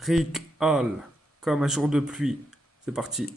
Rick Hall, comme un jour de pluie. C'est parti.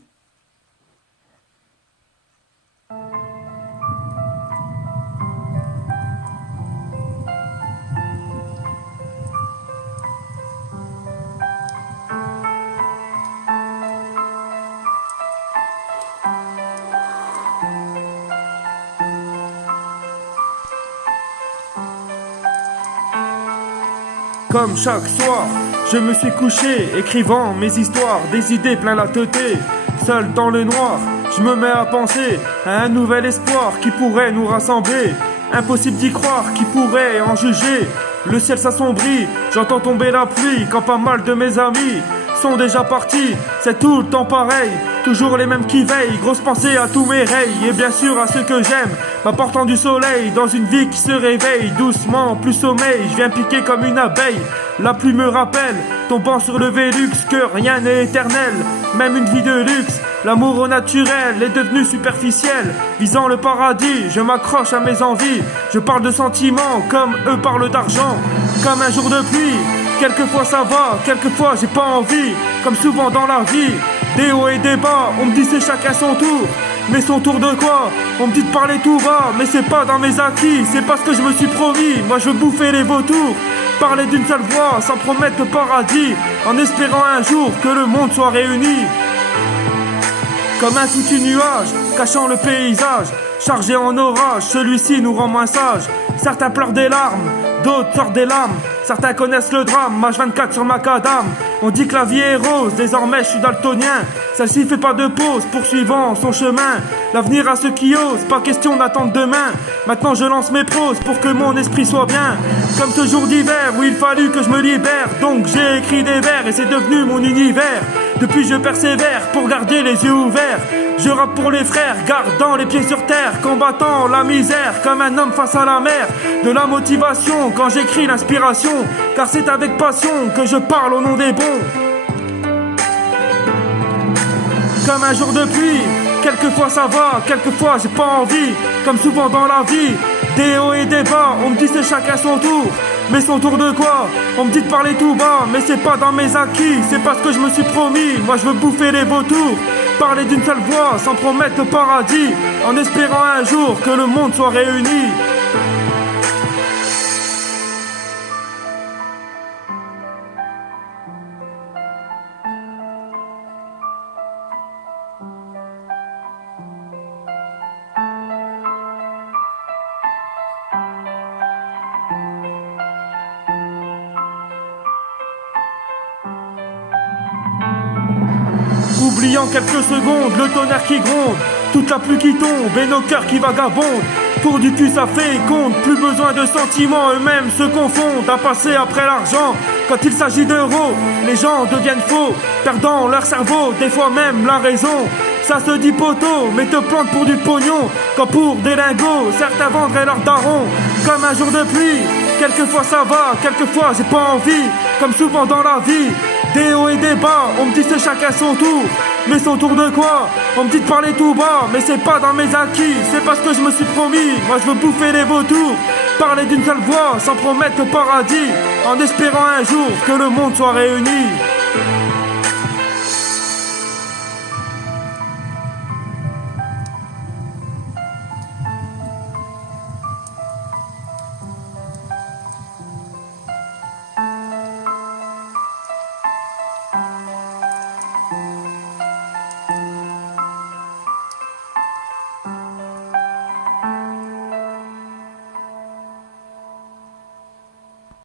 Comme chaque soir, je me suis couché, écrivant mes histoires, des idées plein la teuté. Seul dans le noir, je me mets à penser à un nouvel espoir qui pourrait nous rassembler. Impossible d'y croire, qui pourrait en juger. Le ciel s'assombrit, j'entends tomber la pluie quand pas mal de mes amis sont déjà partis. C'est tout le temps pareil, toujours les mêmes qui veillent. Grosse pensée à tous mes rayes et bien sûr à ceux que j'aime, m'apportant du soleil dans une vie qui se réveille. Doucement, plus sommeil, je viens piquer comme une abeille. La pluie me rappelle, tombant sur le Vélux, que rien n'est éternel, même une vie de luxe. L'amour au naturel est devenu superficiel. Visant le paradis, je m'accroche à mes envies. Je parle de sentiments comme eux parlent d'argent. Comme un jour de pluie, quelquefois ça va, quelquefois j'ai pas envie. Comme souvent dans la vie, des hauts et des bas. On me dit c'est chacun son tour. Mais son tour de quoi? On me dit de parler tout bas, mais c'est pas dans mes acquis. C'est parce que je me suis promis, moi je veux bouffer les vautours. Parler d'une seule voix, sans promettre le paradis, en espérant un jour que le monde soit réuni. Comme un foutu nuage, cachant le paysage, chargé en orage, celui-ci nous rend moins sages. Certains pleurent des larmes, d'autres sortent des lames. Certains connaissent le drame, mage 24 sur macadam. On dit que la vie est rose, désormais je suis daltonien. Celle-ci fait pas de pause, poursuivant son chemin. L'avenir à ceux qui osent, pas question d'attendre demain. Maintenant je lance mes proses pour que mon esprit soit bien. Comme ce jour d'hiver où il fallut que je me libère. Donc j'ai écrit des vers et c'est devenu mon univers. Depuis je persévère pour garder les yeux ouverts. Je rappe pour les frères, gardant les pieds sur terre, combattant la misère comme un homme face à la mer. De la motivation quand j'écris l'inspiration, car c'est avec passion que je parle au nom des bons. Comme un jour de pluie, quelquefois ça va, quelquefois j'ai pas envie. Comme souvent dans la vie, des hauts et des bas. On me dit c'est chacun son tour. Mais son tour de quoi? On me dit de parler tout bas, mais c'est pas dans mes acquis. C'est parce que je me suis promis, moi je veux bouffer les vautours. Parler d'une seule voix, sans promettre le paradis, en espérant un jour que le monde soit réuni. Oubliant quelques secondes, le tonnerre qui gronde, toute la pluie qui tombe et nos cœurs qui vagabondent. Pour du cul ça fait compte, plus besoin de sentiments, eux-mêmes se confondent à passer après l'argent. Quand il s'agit d'euros, les gens deviennent faux, perdant leur cerveau, des fois même la raison. Ça se dit poteau, mais te plante pour du pognon, quand pour des lingots, certains vendraient leur daron. Comme un jour de pluie, quelquefois ça va, quelquefois j'ai pas envie. Comme souvent dans la vie, des hauts et des bas, on me dit c'est chacun son tour. Mais son tour de quoi? On me dit de parler tout bas, mais c'est pas dans mes acquis. C'est parce que je me suis promis, moi je veux bouffer les vautours. Parler d'une seule voix, sans promettre le paradis, en espérant un jour que le monde soit réuni.